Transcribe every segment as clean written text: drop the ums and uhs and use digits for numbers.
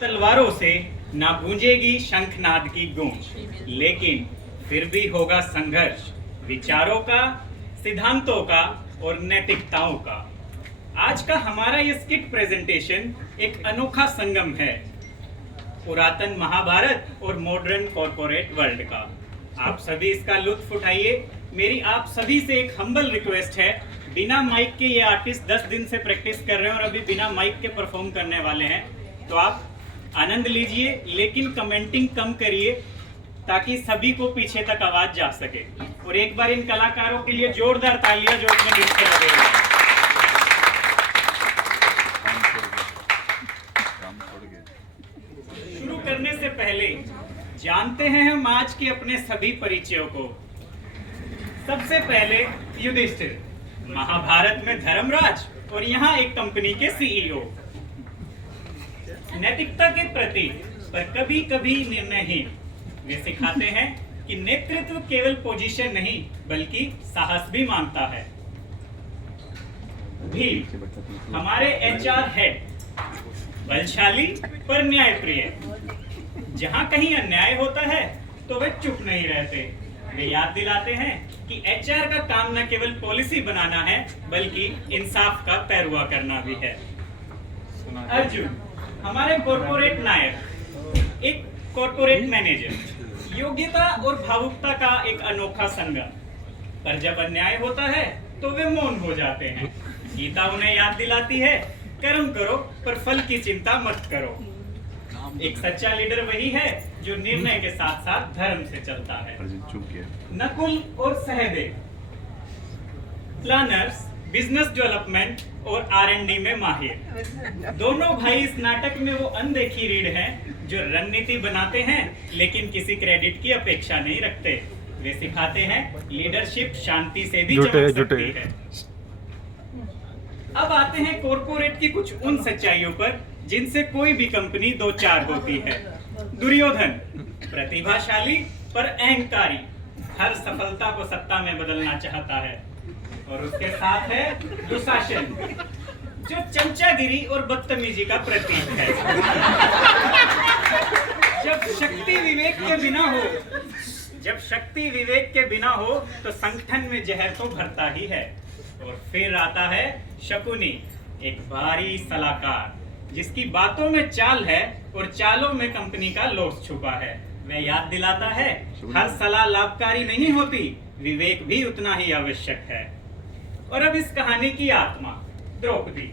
तलवारों से ना गूंजेगी शंखनाद की गूंज, लेकिन फिर भी होगा संघर्ष विचारों का, सिद्धांतों का और नैतिकताओं का। आज का हमारा ये स्किट प्रेजेंटेशन एक अनोखा संगम है पुरातन महाभारत और मॉडर्न कॉर्पोरेट वर्ल्ड का। आप सभी इसका लुत्फ उठाइए। मेरी आप सभी से एक हम्बल रिक्वेस्ट है, बिना माइक के ये आर्टिस्ट 10 दिन से प्रैक्टिस कर रहे हैं और अभी बिना माइक के परफॉर्म करने वाले हैं, तो आप आनंद लीजिए, लेकिन कमेंटिंग कम करिए ताकि सभी को पीछे तक आवाज जा सके। और एक बार इन कलाकारों के लिए जोरदार तालियां जो अपने गीत करा रहे हैं। शुरू करने से पहले जानते हैं हम आज के अपने सभी परिचयों को। सबसे पहले युधिष्ठिर, महाभारत में धर्मराज और यहाँ एक कंपनी के सीईओ। नैतिकता के प्रतीक पर कभी कभी निर्णयहीन। वे सिखाते हैं कि नेतृत्व केवल पोजीशन नहीं बल्कि साहस भी मांगता है। भीम, हमारे एचआर हेड, बलशाली पर न्यायप्रिय। जहां कहीं अन्याय होता है तो वे चुप नहीं रहते। वे याद दिलाते हैं कि एचआर का काम न केवल पॉलिसी बनाना है बल्कि इंसाफ का पैरवा करना भी है। अर्जुन, हमारे कॉर्पोरेट नायक, एक कॉर्पोरेट मैनेजर। योग्यता और भावुकता का एक अनोखा संगम। पर जब अन्याय होता है तो वे मौन हो जाते हैं। गीता उन्हें याद दिलाती है, कर्म करो पर फल की चिंता मत करो। एक सच्चा लीडर वही है जो निर्णय के साथ साथ धर्म से चलता है। नकुल और सहदेव, प्लानर्स, बिजनेस डेवलपमेंट और R&D में माहिर। दोनों भाई इस नाटक में वो अनदेखी रीढ़ हैं जो रणनीति बनाते हैं लेकिन किसी क्रेडिट की अपेक्षा नहीं रखते। वे सिखाते हैं लीडरशिप शांति से भी चमक सकती है। अब आते हैं कॉर्पोरेट की कुछ उन सच्चाइयों पर जिनसे कोई भी कंपनी दो चार होती है। दुर्योधन, प्रतिभाशाली पर अहंकारी, हर सफलता को सत्ता में बदलना चाहता है। और उसके साथ है दुशासन, जो चमचागिरी और बदतमीजी का प्रतीक है। जब शक्ति विवेक के बिना हो तो संगठन में जहर तो भरता ही है। और फिर आता है शकुनी, एक भारी सलाहकार जिसकी बातों में चाल है और चालों में कंपनी का लॉस छुपा है। वह याद दिलाता है, हर सलाह लाभकारी नहीं होती, विवेक भी उतना ही आवश्यक है। और अब इस कहानी की आत्मा द्रौपदी।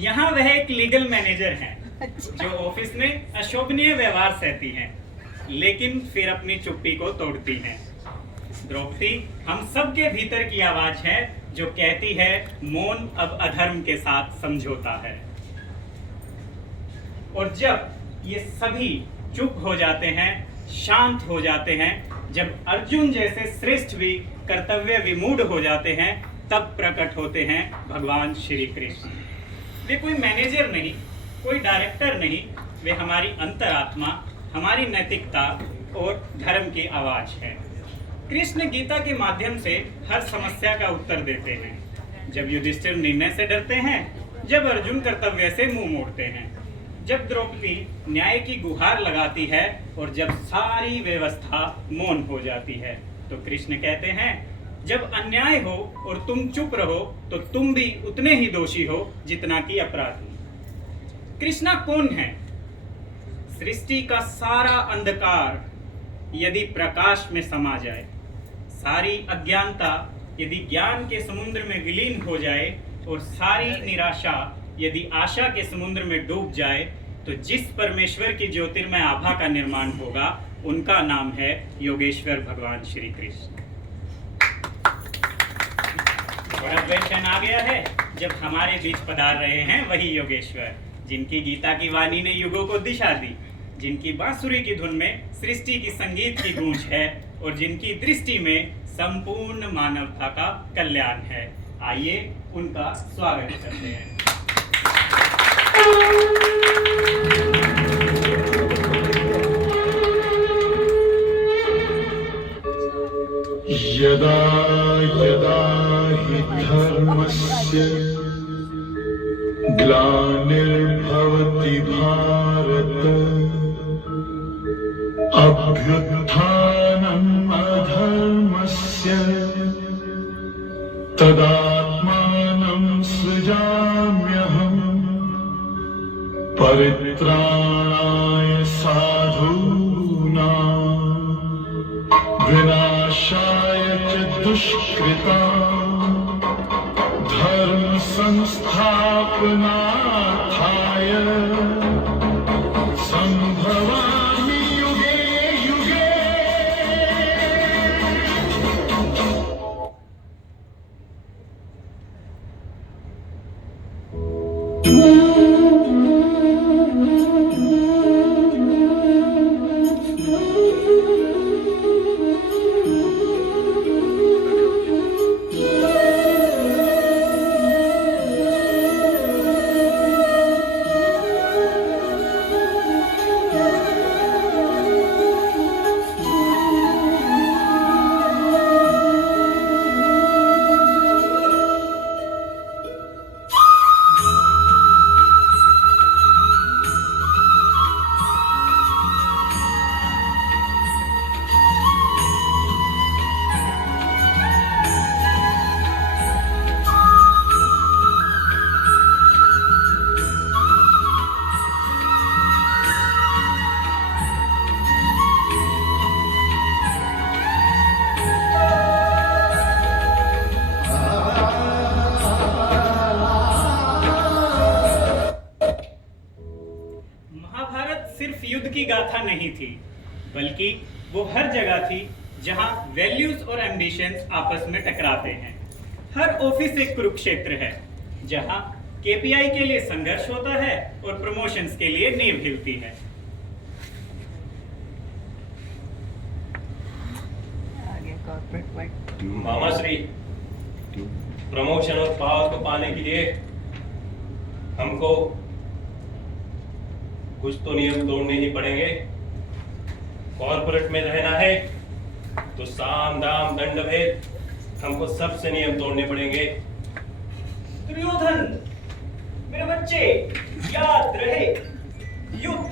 यहाँ वह एक लीगल मैनेजर हैं जो ऑफिस में अशोभनीय व्यवहार सहती हैं, लेकिन फिर अपनी चुप्पी को तोड़ती हैं। द्रौपदी हम सबके भीतर की आवाज है जो कहती है, मौन अब अधर्म के साथ समझौता है। और जब ये सभी चुप हो जाते हैं, शांत हो जाते हैं, जब अर्जुन जैसे श्रेष्ठ भी कर्तव्य विमूढ़ हो जाते हैं, तब प्रकट होते हैं भगवान श्री कृष्ण। वे कोई मैनेजर नहीं, कोई डायरेक्टर नहीं, वे हमारी अंतरात्मा, हमारी नैतिकता और धर्म की आवाज है। कृष्ण गीता के माध्यम से हर समस्या का उत्तर देते हैं। जब युधिष्ठिर निर्णय से डरते हैं, जब अर्जुन कर्तव्य से मुंह मोड़ते हैं, जब द्रौपदी न्याय की गुहार लगाती है और जब सारी व्यवस्था मौन हो जाती है, तो कृष्ण कहते हैं, जब अन्याय हो और तुम चुप रहो तो तुम भी उतने ही दोषी हो जितना कि अपराधी। कृष्णा कौन है? सृष्टि का सारा अंधकार यदि प्रकाश में समा जाए, सारी अज्ञानता यदि ज्ञान के समुद्र में विलीन हो जाए और सारी निराशा यदि आशा के समुद्र में डूब जाए, तो जिस परमेश्वर की ज्योतिर्मय आभा का निर्माण होगा उनका नाम है योगेश्वर भगवान श्री कृष्ण। और अब वह क्षण आ गया है जब हमारे बीच पधार रहे हैं वही योगेश्वर, जिनकी गीता की वाणी ने युगों को दिशा दी, जिनकी बांसुरी की धुन में सृष्टि की संगीत की गूंज है और जिनकी दृष्टि में संपूर्ण मानवता का कल्याण है। आइए उनका स्वागत करते हैं। यदा यदा हि धर्मस्य ग्लानिर्भवति भवति भारत अभ्युत्थानम् अधर्मस्य तदात्मानं सृजाम्यहम् परित्राणाय साधूनां विनाशाय च दुष्कृतां धर्म संस्थापनार्थाय संभवामि युगे युगे। महाभारत सिर्फ युद्ध की गाथा नहीं थी, बल्कि वो हर जगह थी जहां वैल्यूज और एम्बिशंस आपस में टकराते हैं। हर ऑफिस एक कुरुक्षेत्र है जहां केपीआई के लिए संघर्ष होता है और प्रमोशंस के लिए नींव हिलती है। मामा श्री, प्रमोशन और पावर को पाने के लिए हमको कुछ तो नियम तोड़ने ही पड़ेंगे। कॉर्पोरेट में रहना है तो साम दाम दंड भेद हमको सबसे नियम तोड़ने पड़ेंगे। दुर्योधन, मेरे बच्चे, याद रहे, युद्ध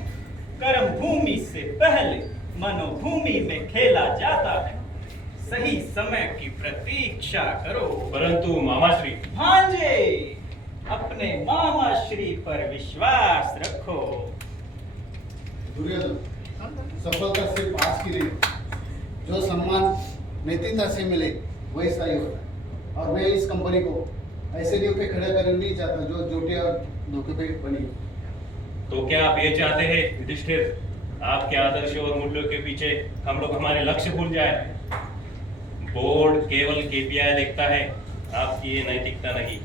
कर्म भूमि से पहले मनोभूमि में खेला जाता है। सही समय की प्रतीक्षा करो। परंतु मामा श्री, भांजे, अपने मामा श्री पर विश्वास रखो। दुर्योधन, सफलता सिर्फ आज की नहीं, जो सम्मान नैतिकता से मिले वैसा ही होता है। और मैं इस कंपनी को ऐसे लोग पे खड़ा करना नहीं चाहता जो झूठे और धोखे पे बनी। तो क्या आप ये चाहते हैं युधिष्ठिर, आपके आदर्शों और मूल्यों के पीछे हम लोग हमारे लक्ष्य भूल जाए? बोर्ड केवल केपीआई देखता है, आपकी ये नैतिकता नहीं।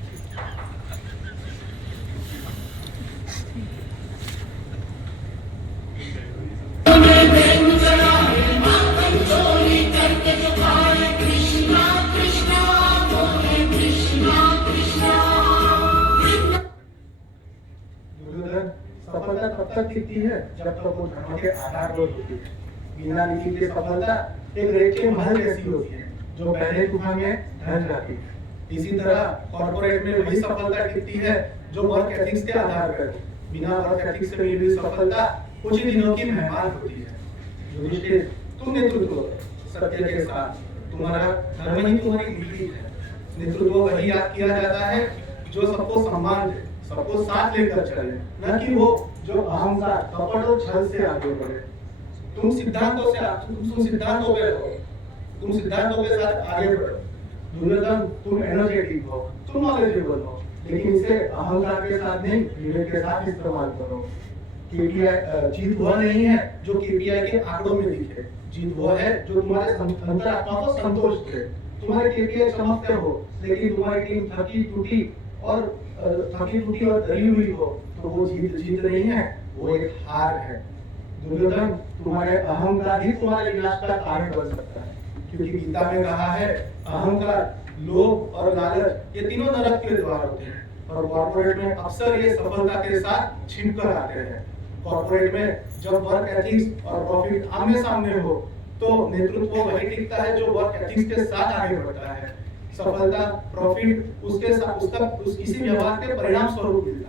सफलता तब तक टिकती है जब तक वो धर्म के आधार पर होती है। बिना लिखी की सफलता एक रेत के महल जैसी होती है जो पहले गुफा में ढल जाती है। इसी तरह कॉर्पोरेट में वही सफलता टिकती है जो वर्क एथिक्स के आधार पर। बिना वर्क एथिक्स के मिली सफलता कुछ ही दिनों की मेहमान होती है। युधिष्ठिर, तुम नेतृत्व सत्य के साथ, तुम्हारा धर्म ही तुम्हारी नीति है। नेतृत्व वही याद किया जाता है जो सबको सम्मान दे, सबको साथ लेकर चले, न कि वो जो अहंकार, कपट और छल से आगे बढ़े। तुम सिद्धांतों के साथ आगे बढ़ो। दुर्योधन, तुम एनर्जेटिक हो, तुम नॉलेजेबल हो, लेकिन इसे अहंकार के साथ नहीं, विवेक के साथ इस्तेमाल करो। केपीआई जीत वह नहीं है जो केपीआई के आंकड़ों में दिखे। जीत वो है जो तुम्हारे अंतरात्मा को संतोष दे। तुम्हारे केपीआई चमकते हो, लेकिन तुम्हारी टीम थकी टूटी और डरी हुई हो, तो वो जीत नहीं है, वो एक हार है। दुर्योधन, तुम्हारे अहंकार ही तुम्हारे विनाश का कारण बन सकता है, क्योंकि गीता में कहा है अहंकार, लोभ और लालच ये तीनों नरक के द्वार होते हैं। और कॉर्पोरेट में अक्सर ये सफलता के साथ छिपकर आते हैं। कॉर्पोरेट में जब वर्क एथिक्स और प्रॉफिट आमने सामने हो तो नेतृत्व वही टिकता है जो वर्क एथिक्स के साथ आगे बढ़ता है। सफलता, प्रॉफिट उसके साथ इसी व्यवहार के परिणाम स्वरूप मिलता है।